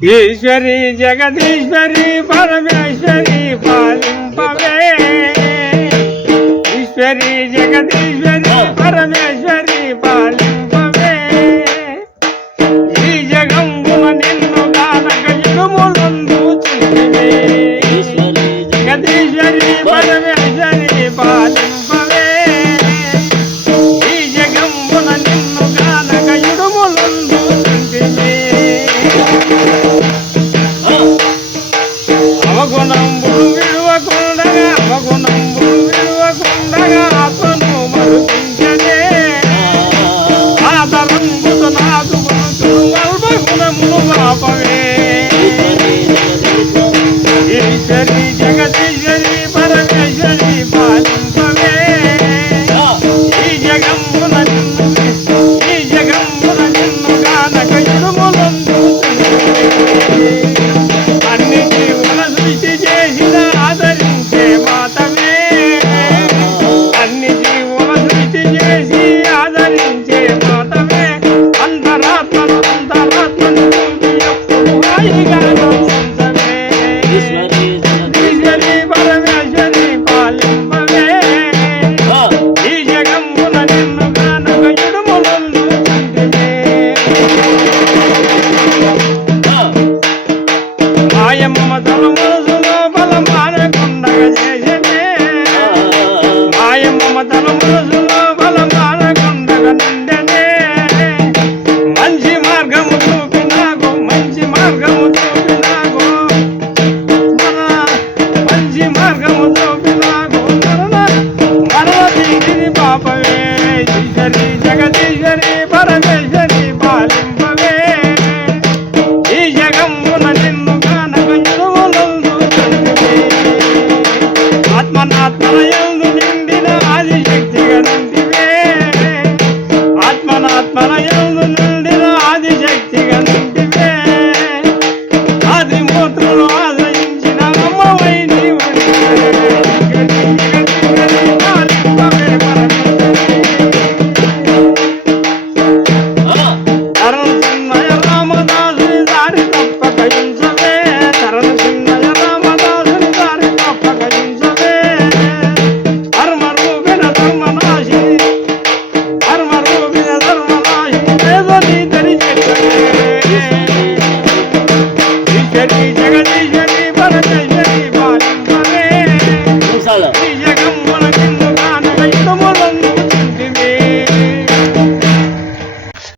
ఈశ్వరి జగదీశ్వరి పరమేశ్వరి పాలింపవే ఈశ్వరి జగదీశ్వరి పరమేశ్వరి పాలింపవే ఈ జగంబున నిన్ను గానక ఇడుములందు చింతివే జగదీశ్వరి పరమేశ్వరి పాలింపవే ఈ జగంబున నిన్ను గానక ఇడుములందు చింతివే అవగుణంబులు విడువకుండగా ఆత్మను మరుపించనే ఆదరంబుతో నాదు అల్పగుణములు పాపవే ఈశ్వరి జగదీశ్వరి పరమేశ్వరి పాలింపవే ఈ జగంబున నిన్ను గానక ఇడుములందు అన్ని జీవుల సృష్టి చేసిన ఆదరించే మాతవే అన్ని జీవుల సృష్టి చేసి ఆదరించే మాతవే అంతరాత్మను చూపి ఎప్పుడు హాయిగా ఉంచవే ఈశ్వరి పరమేశ్వరి పాలింపవే ఈ జగంబున నిన్ను గానక ఇడుములందు చింతివే మాయమ్మ తన మనసులో బలం మానకుండగా చేసనే మాయమ్మ తన మనసులో బలం మానకుండగా నిండనే మంచి మార్గము చూపినాకు మంచి మార్గము చూపినాకు మంచి మార్గము చూపినాకు మరణ తీసిని పాపవే ఈశ్వరి జగదీశ్వరి పరమేశ్వరి పాలింపవే ఈ జగంబున నిన్ను ఆత్మనాత్మనయందు నిండిన ఆదిశక్తిగా నిండివే ఆత్మనాత్మనయందు నిండిన ఆదిశక్తిగా నిండి